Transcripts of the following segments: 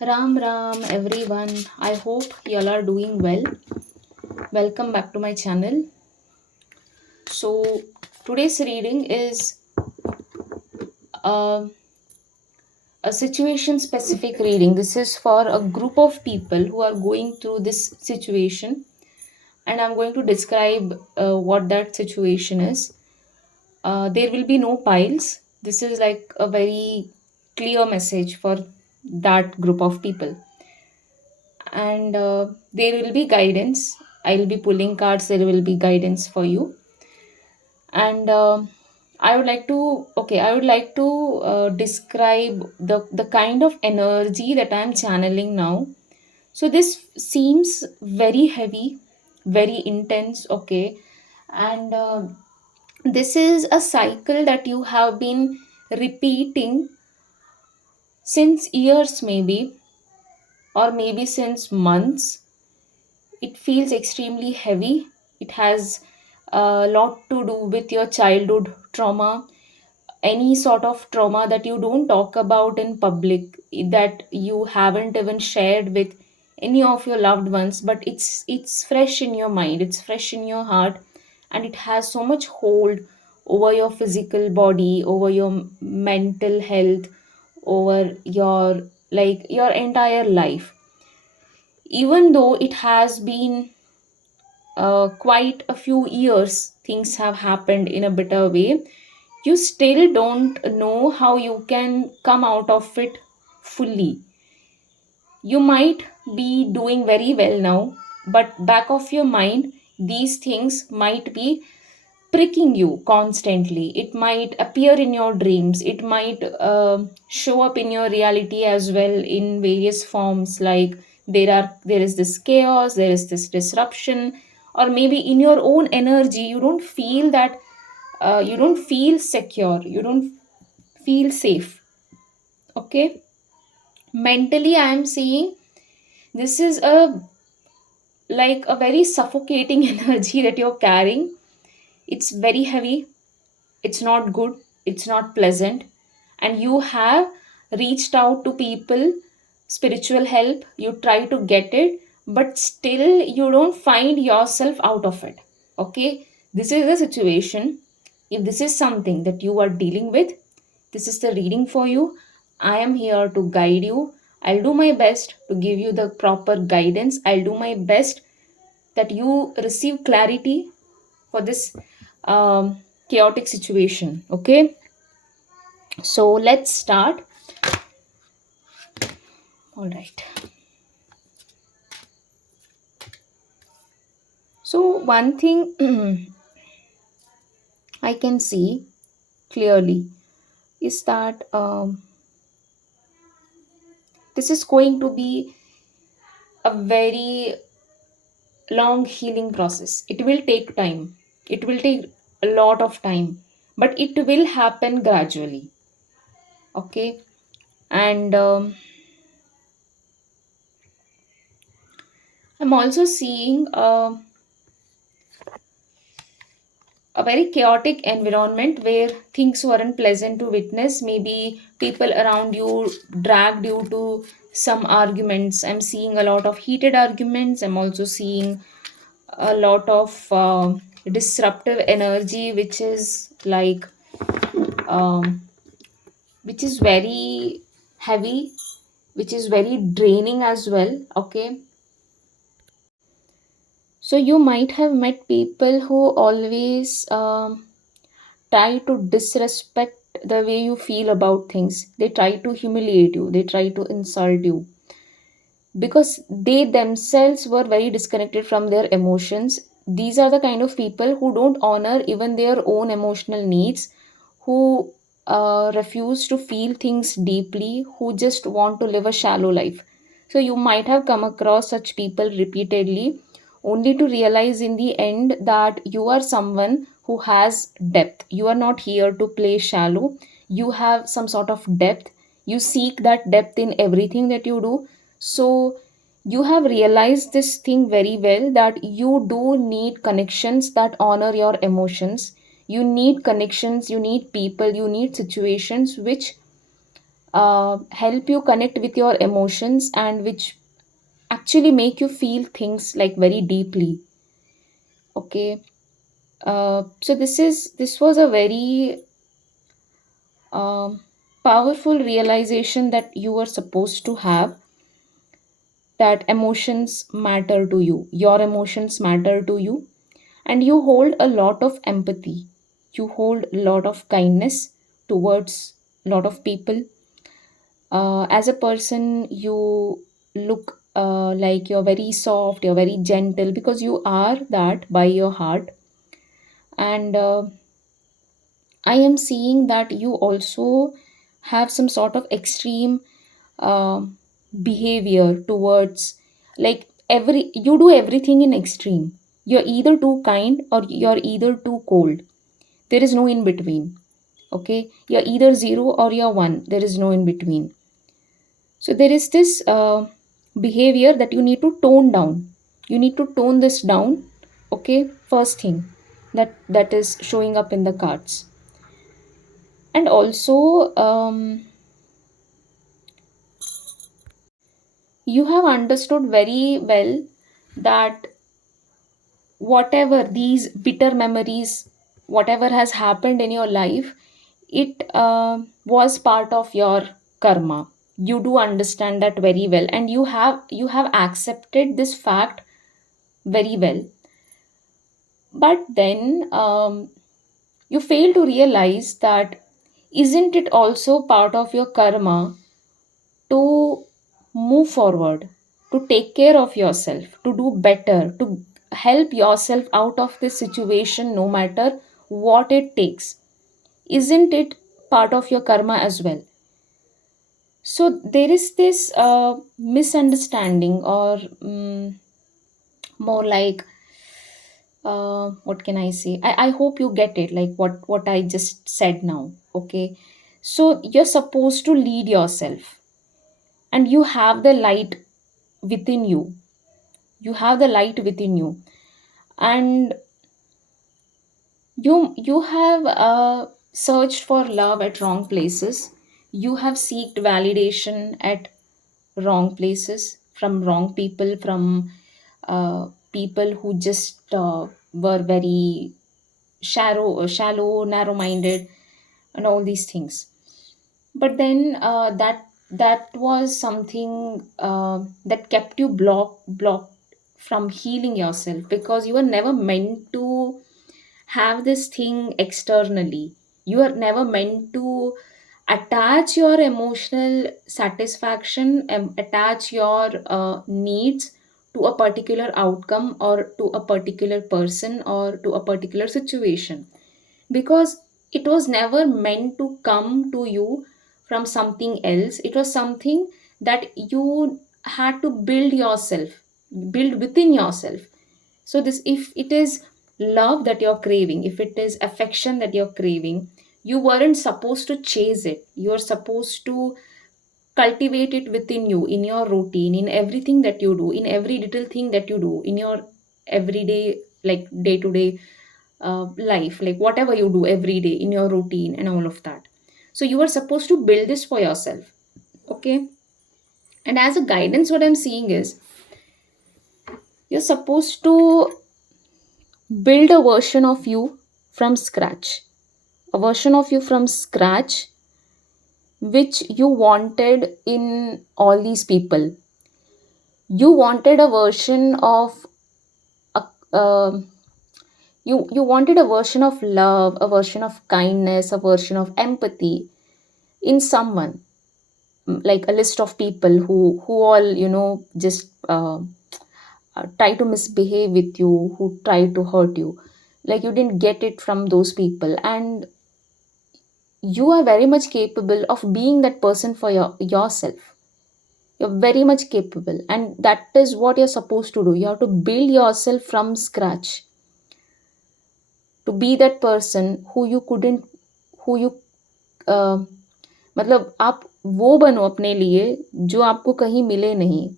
Ram Ram everyone. I hope you all are doing well. Welcome back to my channel. So today's reading is uh, a situation specific reading. This is for a group of people who are going through this situation, and I'm going to describe what that situation is. There will be no piles. This is like a very clear message for that group of people, and there will be guidance. I'll be pulling cards. There will be guidance for you, and I would like to describe the kind of energy that I'm channeling now. So this seems very heavy, very intense. Okay, and this is a cycle that you have been repeating since years, maybe, or maybe since months. It feels extremely heavy. It has a lot to do with your childhood trauma, any sort of trauma that you don't talk about in public, that you haven't even shared with any of your loved ones, but it's fresh in your mind, it's fresh in your heart, and it has so much hold over your physical body, over your mental health, over your, like, your entire life. Even though it has been quite a few years, things have happened in a better way, you still don't know how you can come out of it fully. You might be doing very well now, but back of your mind, these things might be pricking you constantly. It might appear in your dreams, it might show up in your reality as well in various forms, like there is this chaos, there is this disruption, or maybe in your own energy you don't feel that, you don't feel secure, you don't feel safe. Okay, mentally I am seeing this is a, like, a very suffocating energy that you're carrying. It's very heavy, it's not good, it's not pleasant, and you have reached out to people, spiritual help, you try to get it, but still you don't find yourself out of it. Okay, this is the situation. If this is something that you are dealing with, this is the reading for you. I am here to guide you. I'll do my best to give you the proper guidance. I'll do my best that you receive clarity for this chaotic situation. Okay, so let's start. All right. So, one thing I can see clearly is that this is going to be a very long healing process. It will take time, it will take a lot of time, but it will happen gradually. Okay, and I'm also seeing a very chaotic environment where things weren't pleasant to witness. Maybe people around you dragged you to some arguments. I'm seeing a lot of heated arguments. I'm also seeing a lot of disruptive energy, which is like, um, which is very heavy, which is very draining as well. Okay, so you might have met people who always try to disrespect the way you feel about things. They try to humiliate you, they try to insult you, because they themselves were very disconnected from their emotions. These are the kind of people who don't honor even their own emotional needs, who refuse to feel things deeply, who just want to live a shallow life. So you might have come across such people repeatedly, only to realize in the end that you are someone who has depth. You are not here to play shallow. You have some sort of depth. You seek that depth in everything that you do. So you have realized this thing very well, that you do need connections that honor your emotions. You need connections, you need people, you need situations which help you connect with your emotions, and which actually make you feel things like very deeply. Okay. So this was a very um, powerful realization that you were supposed to have, that emotions matter to you, your emotions matter to you, and you hold a lot of empathy, you hold a lot of kindness towards a lot of people. As a person, you look like you're very soft, you're very gentle, because you are that by your heart. And I am seeing that you also have some sort of extreme um behavior towards, like, every you do everything in extreme. You're either too kind or you're either too cold. There is no in between. Okay, you're either zero or you're one. There is no in between. So there is this behavior that you need to tone down. You need to tone this down. Okay, first thing that is showing up in the cards. And also, you have understood very well that whatever these bitter memories, whatever has happened in your life, it was part of your karma. You do understand that very well, and you have accepted this fact very well. But then you fail to realize that, isn't it also part of your karma to move forward, to take care of yourself, to do better, to help yourself out of this situation no matter what it takes? Isn't it part of your karma as well? So there is this misunderstanding, or more like, what can I say? I hope you get it, like what I just said now. Okay. So you're supposed to lead yourself, and you have the light within you. You have the light within you. And you have searched for love at wrong places. You have seeked validation at wrong places, from wrong people, from people who just were very shallow, narrow minded, and all these things. But then that was something that kept you blocked from healing yourself, because you were never meant to have this thing externally. You are never meant to attach your emotional satisfaction, attach your needs to a particular outcome, or to a particular person, or to a particular situation, because it was never meant to come to you from something else. It was something that you had to build yourself, build within yourself. So this, if it is love that you're craving, if it is affection that you're craving, you weren't supposed to chase it. You're supposed to cultivate it within you, in your routine, in everything that you do, in every little thing that you do, in your everyday, like day to day life, like whatever you do every day in your routine and all of that. So you are supposed to build this for yourself. Okay. And as a guidance, what I'm seeing is, you're supposed to build a version of you from scratch, a version of you from scratch, which you wanted in all these people. You wanted a version of a, you wanted a version of love, a version of kindness, a version of empathy in someone, like a list of people who all, just try to misbehave with you, who try to hurt you. Like, you didn't get it from those people, and you are very much capable of being that person for yourself. You're very much capable, and that is what you're supposed to do. You have to build yourself from scratch, to be that person who you couldn't, who you uh, मतलब आप वो बनो अपने लिए जो आपको कहीं मिले नहीं.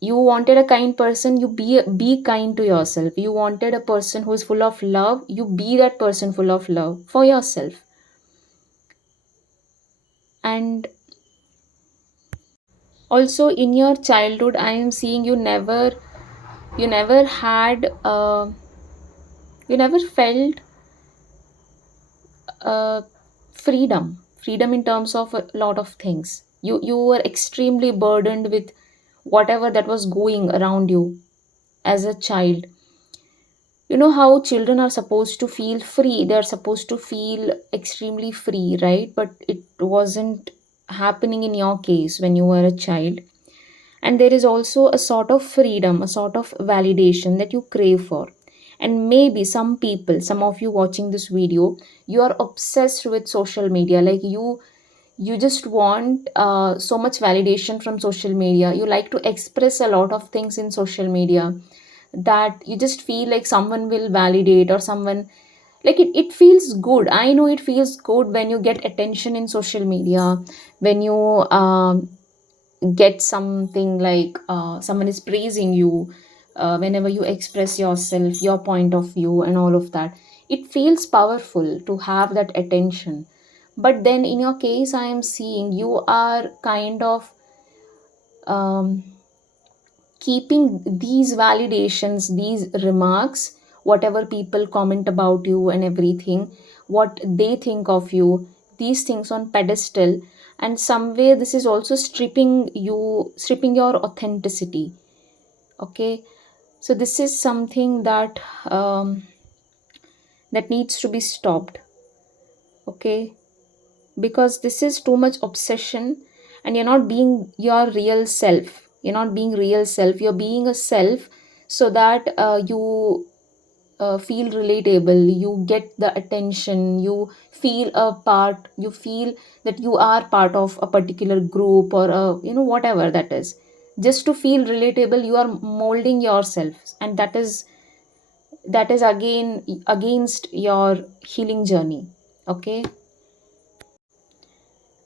You wanted a kind person, you be kind to yourself. You wanted a person who is full of love, you be that person full of love for yourself. And also in your childhood, I am seeing you never had you never felt uh, freedom in terms of a lot of things. You were extremely burdened with whatever that was going around you as a child. You know how children are supposed to feel free, they're supposed to feel extremely free, right? But it wasn't happening in your case when you were a child. And there is also a sort of freedom, a sort of validation that you crave for. And maybe some people, some of you watching this video, you are obsessed with social media. Like you just want so much validation from social media. You like to express a lot of things in social media, that you just feel like someone will validate, or someone, like it feels good. I know it feels good when you get attention in social media, when you get something like someone is praising you, whenever you express yourself, your point of view, and all of that. It feels powerful to have that attention. But then in your case, I am seeing you are kind of um, keeping these validations, these remarks, whatever people comment about you and everything, what they think of you, these things on pedestal. And somewhere this is also stripping your authenticity. Okay, so this is something that needs to be stopped. Okay, because this is too much obsession, and you're not being your real self. You're being a self so that you feel relatable, you get the attention, you feel a part, you feel that you are part of a particular group, or whatever that is. Just to feel relatable, you are molding yourself, and that is again against your healing journey. Okay,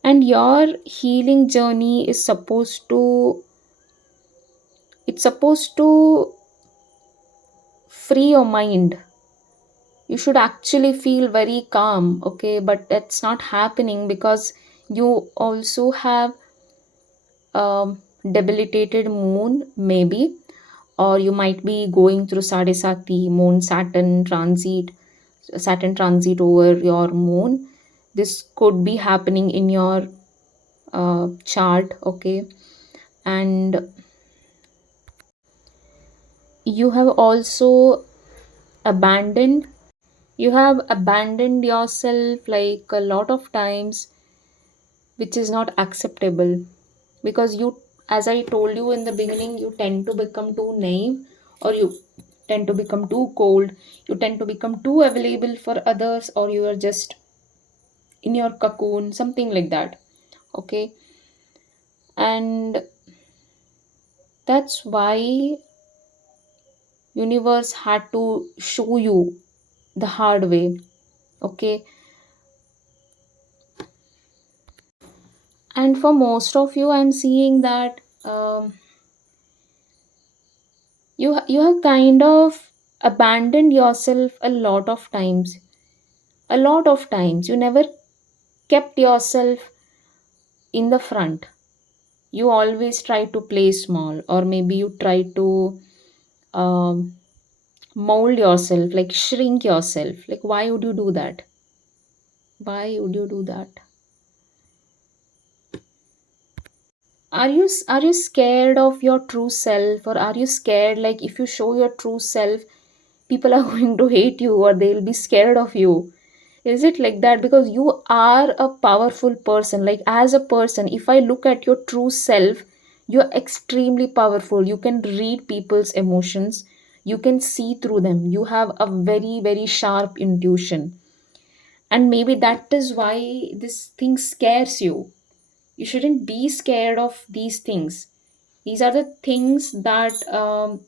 and your healing journey is supposed to free your mind. You should actually feel very calm. Okay, but that's not happening because you also have debilitated moon, maybe, or you might be going through sadisati moon, saturn transit over your moon. This could be happening in your chart. Okay, and you have also abandoned yourself like a lot of times, which is not acceptable. Because you, as I told you in the beginning, you tend to become too naive, or you tend to become too cold, you tend to become too available for others, or you are just in your cocoon, something like that. Okay, and that's why universe had to show you the hard way. Okay, and for most of you, I'm seeing that you have kind of abandoned yourself a lot of times. You never kept yourself in the front. You always try to play small, or maybe you try to um, mold yourself, like shrink yourself. Like, why would you do that? Why would you do that? Are you scared of your true self, or are you scared like if you show your true self, people are going to hate you, or they'll be scared of you? Is it like that? Because you are a powerful person. Like, as a person, if I look at your true self, you're extremely powerful. You can read people's emotions, you can see through them, you have a very, very sharp intuition. And maybe that is why this thing scares you. You shouldn't be scared of these things. These are the things that are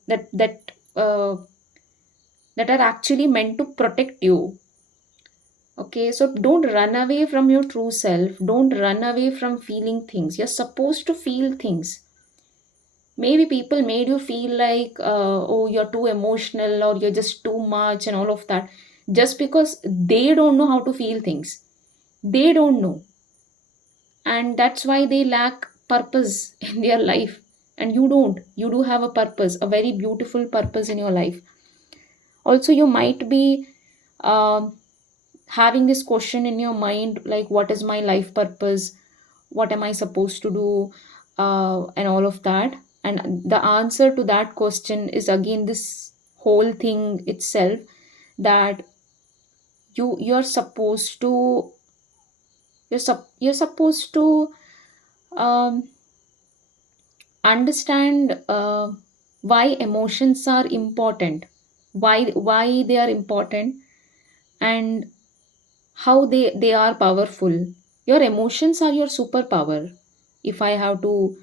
actually meant to protect you. Okay, so don't run away from your true self. Don't run away from feeling things. You're supposed to feel things. Maybe people made you feel like, oh, you're too emotional, or you're just too much, and all of that, just because they don't know how to feel things. They don't know. and that's why they lack purpose in their life. And you don't. You do have a purpose, a very beautiful purpose in your life. Also, you might be um having this question in your mind, like, what is my life purpose, what am I supposed to do, and all of that. And the answer to that question is again this whole thing itself, that you're supposed to, you're supposed to um, understand why emotions are important, why they are important, and how they are powerful. Your emotions are your superpower, if I have to,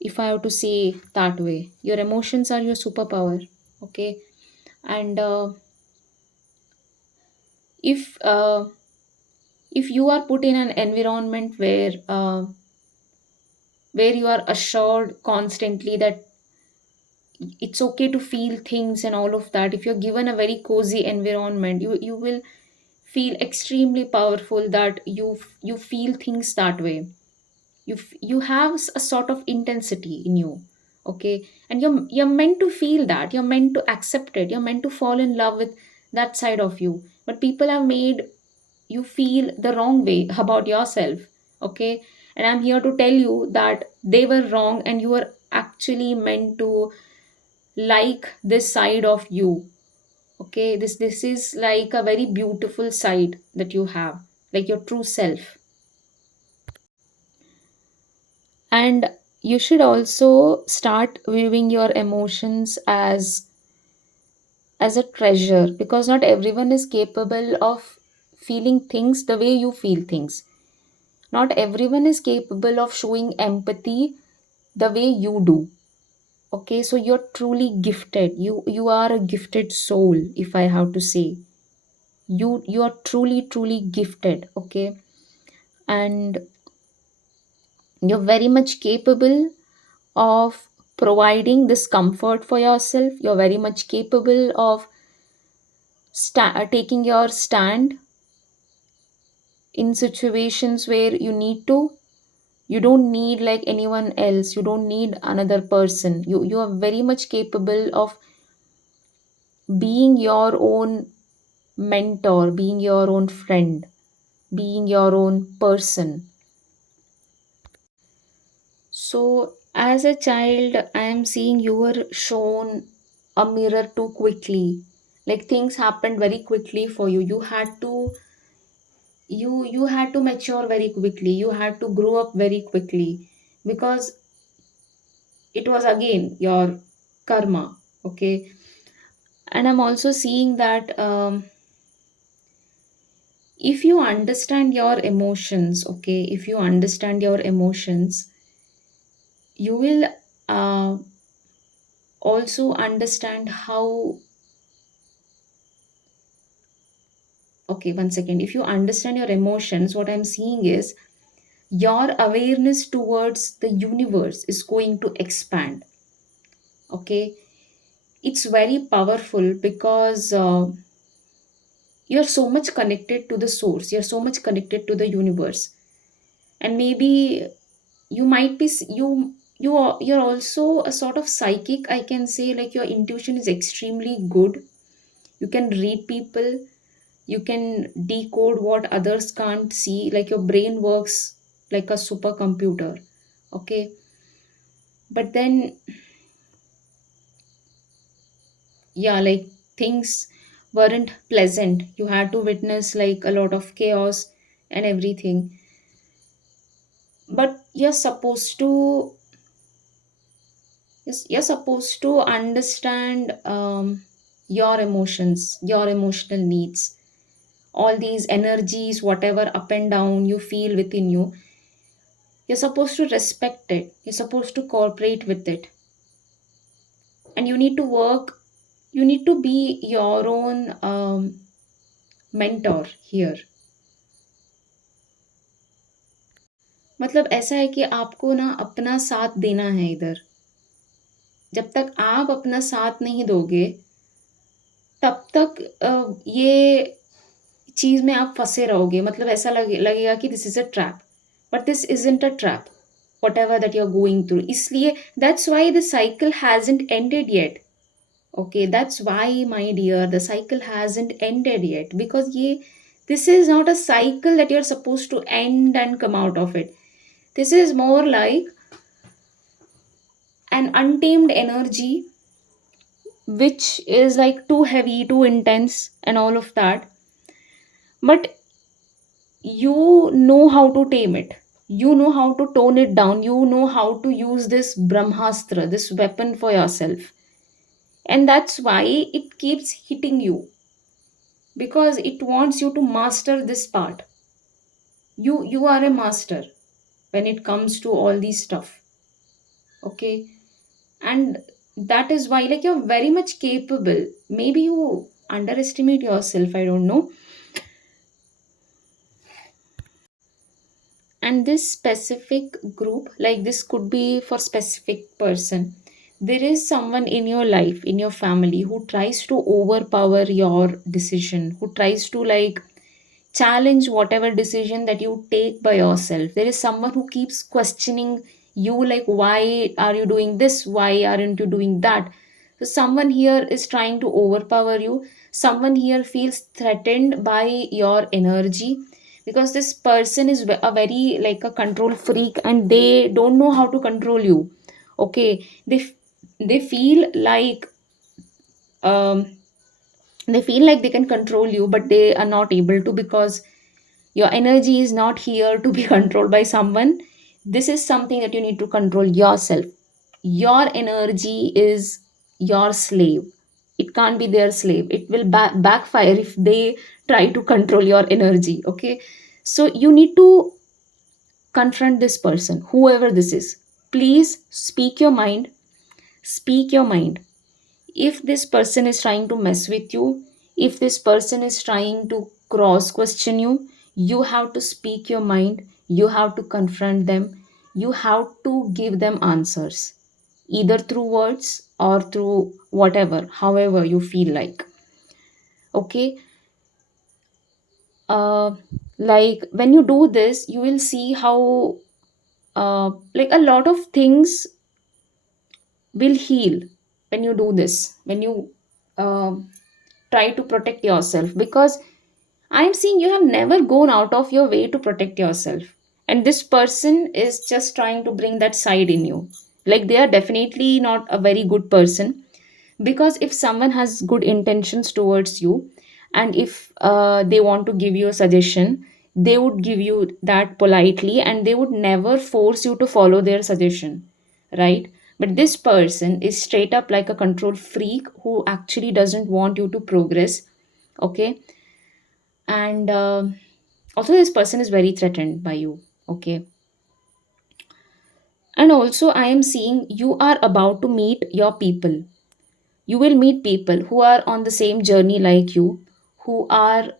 if I have to say that way. Your emotions are your superpower. Okay. And if if you are put in an environment where you are assured constantly that it's okay to feel things and all of that, if you're given a very cozy environment, you will feel extremely powerful, that you feel things that way. You have a sort of intensity in you. Okay. And you're meant to feel that, you're meant to accept it, you're meant to fall in love with that side of you. But people have made you feel the wrong way about yourself. Okay. And I'm here to tell you that they were wrong, and you are actually meant to like this side of you. Okay. This is like a very beautiful side that you have, like your true self. And you should also start viewing your emotions as a treasure, because not everyone is capable of feeling things the way you feel things. Not everyone is capable of showing empathy the way you do. Okay. So you're truly gifted, you are a gifted soul, if I have to say. You are truly gifted. Okay. And you're very much capable of providing this comfort for yourself. You're very much capable of taking your stand in situations where you need to. You don't need like anyone else, you don't need another person. You are very much capable of being your own mentor, being your own friend, being your own person. So, as a child, I am seeing you were shown a mirror too quickly. Like things happened very quickly for you. You had to mature very quickly. You had to grow up very quickly, because it was again your karma. Okay. And I'm also seeing that if you understand your emotions, okay, if you understand your emotions, you will uh, also understand how. Okay, one second. If you understand your emotions, what I'm seeing is your awareness towards the universe is going to expand. Okay. It's very powerful, because you're so much connected to the source, you're so much connected to the universe. And maybe you might be you're also a sort of psychic, I can say. Like your intuition is extremely good. You can read people, you can decode what others can't see. Like your brain works like a supercomputer. Okay. But then, yeah, like things weren't pleasant. You had to witness like a lot of chaos and everything. But you're supposed to understand your emotions, your emotional needs, all these energies, whatever up and down you feel within you. You're supposed to respect it, you're supposed to cooperate with it. And you need to work, you need to be your own mentor here. मतलब ऐसा है कि आपको ना अपना साथ देना है इधर। जब तक आप अपना साथ नहीं दोगे, तब तक ये चीज़ में आप फँसे रहोगे। मतलब ऐसा लगेगा कि this is a trap. but this isn't a trap, whatever that you're going through. Isliye, that's why the cycle hasn't ended yet. Okay, that's why, my dear, the cycle hasn't ended yet, because this is not a cycle that you're supposed to end and come out of it. This is more like an untamed energy, which is like too heavy, too intense, and all of that. But you know how to tame it. You know how to tone it down. You know how to use this Brahmastra, this weapon for yourself. And that's why it keeps hitting you, because it wants you to master this part. You are a master when it comes to all these stuff. Okay, and that is why, like, you're very much capable. Maybe you underestimate yourself, I don't know. And this specific group, like, this could be for specific person. There is someone in your life, in your family, who tries to overpower your decision, who tries to, like, challenge whatever decision that you take by yourself. There is someone who keeps questioning you, like, why are you doing this, why aren't you doing that. So someone here is trying to overpower you. Someone here feels threatened by your energy, because this person is a very, like, a control freak, and they don't know how to control you. Okay, they feel like, um they feel like they can control you, but they are not able to, because your energy is not here to be controlled by someone. This is something that you need to control yourself. Your energy is your slave. It can't be their slave. It will backfire if they try to control your energy. Okay, so you need to confront this person, whoever this is. Please speak your mind. Speak your mind. If this person is trying to mess with you, if this person is trying to cross question you, you have to speak your mind. You have to confront them. You have to give them answers, either through words or through whatever, however you feel like. Okay, uh, like, when you do this, you will see how, like, a lot of things will heal when you do this, when you uh, try to protect yourself, because I'm seeing you have never gone out of your way to protect yourself. And this person is just trying to bring that side in you. Like, they are definitely not a very good person, because if someone has good intentions towards you, and if they want to give you a suggestion, they would give you that politely, and they would never force you to follow their suggestion, right? But this person is straight up like a control freak who actually doesn't want you to progress. Okay, and also this person is very threatened by you. Okay, and also I am seeing you are about to meet your people. You will meet people who are on the same journey like you, who are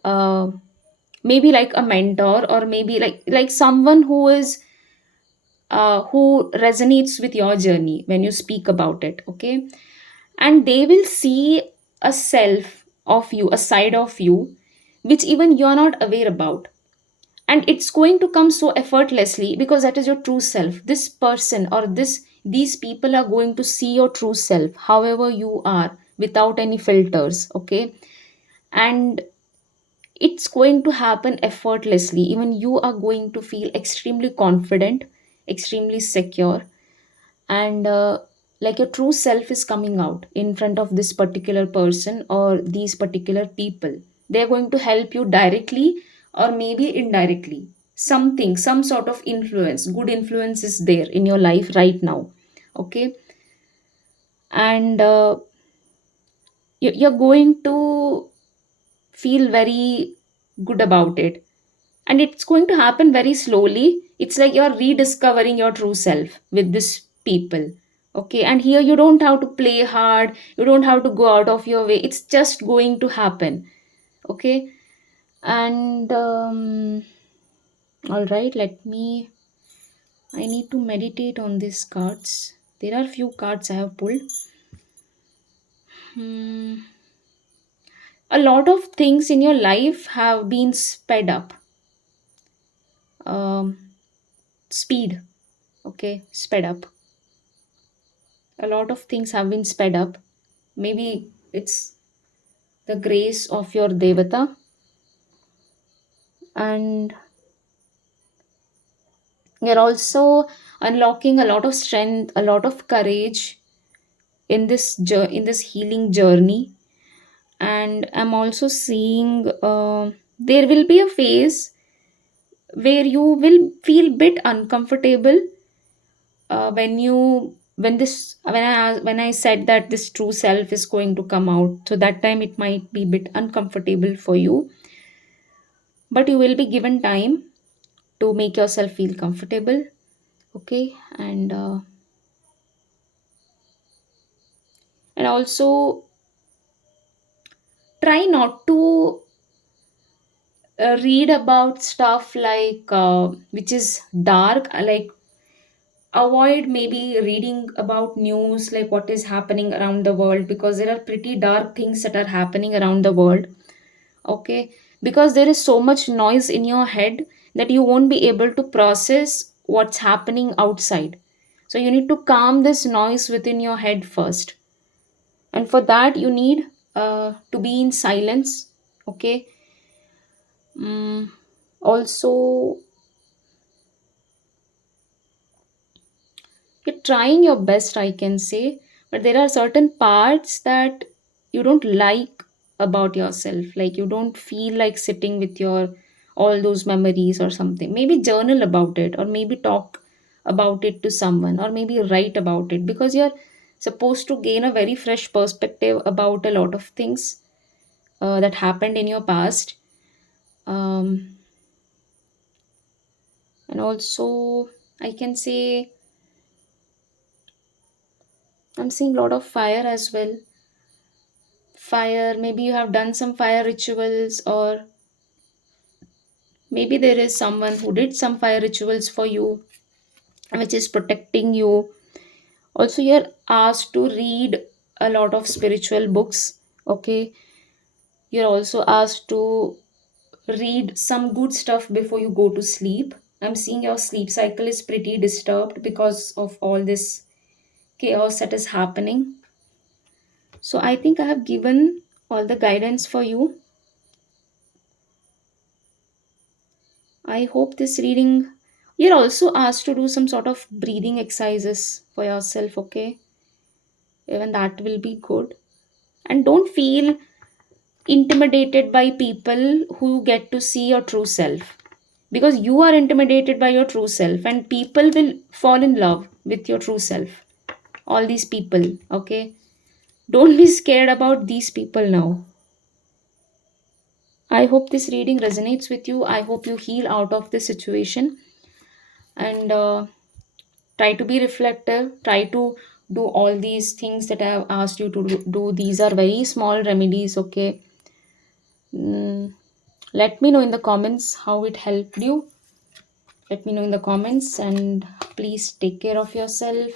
maybe like a mentor, or maybe like someone who resonates with your journey when you speak about it. Okay, and they will see a self of you, a side of you, which even you're not aware about. And it's going to come so effortlessly, because that is your true self. This person, or these people are going to see your true self, however you are, without any filters. Okay, and it's going to happen effortlessly. Even you are going to feel extremely confident, extremely secure, and like, your true self is coming out in front of this particular person or these particular people. They're going to help you directly, or maybe indirectly. Something, some sort of influence, good influence is there in your life right now. Okay, and you're going to feel very good about it, and it's going to happen very slowly. It's like you're rediscovering your true self with this people. Okay, and here you don't have to play hard, you don't have to go out of your way, it's just going to happen. Okay, and all right, let me, I need to meditate on these cards. There are few cards I have pulled. Hmm. A lot of things in your life have been sped up. um, speed. Okay, sped up. A lot of things have been sped up. Maybe it's the grace of your devata, and you're also unlocking a lot of strength, a lot of courage in in this healing journey. And I'm also seeing there will be a phase where you will feel bit uncomfortable when I said that this true self is going to come out. So that time it might be bit uncomfortable for you, but you will be given time to make yourself feel comfortable. Okay, and also try not to read about stuff like which is dark, like avoid maybe reading about news like what is happening around the world, because there are pretty dark things that are happening around the world. Okay, because there is so much noise in your head that you won't be able to process what's happening outside. So you need to calm this noise within your head first, and for that you need to be in silence. Okay. Also, you're trying your best, I can say, but there are certain parts that you don't like about yourself. Like you don't feel like sitting with your all those memories or something. Maybe journal about it, or maybe talk about it to someone, or maybe write about it, because you're supposed to gain a very fresh perspective about a lot of things that happened in your past. Um, and also, I can say I'm seeing a lot of fire as well. Fire, maybe you have done some fire rituals, or maybe there is someone who did some fire rituals for you, which is protecting you. Also, you're asked to read a lot of spiritual books. Okay, you're also asked to read some good stuff before you go to sleep. I'm seeing your sleep cycle is pretty disturbed because of all this chaos that is happening. So I think I have given all the guidance for you. I hope this reading, you're also asked to do some sort of breathing exercises for yourself, okay? Even that will be good. And don't feel intimidated by people who get to see your true self. Because you are intimidated by your true self, and people will fall in love with your true self. All these people, okay? Don't be scared about these people now. I hope this reading resonates with you. I hope you heal out of this situation. And try to be reflective, try to do all these things that I have asked you to do. These are very small remedies. Okay. Let me know in the comments how it helped you. Let me know in the comments, and please take care of yourself.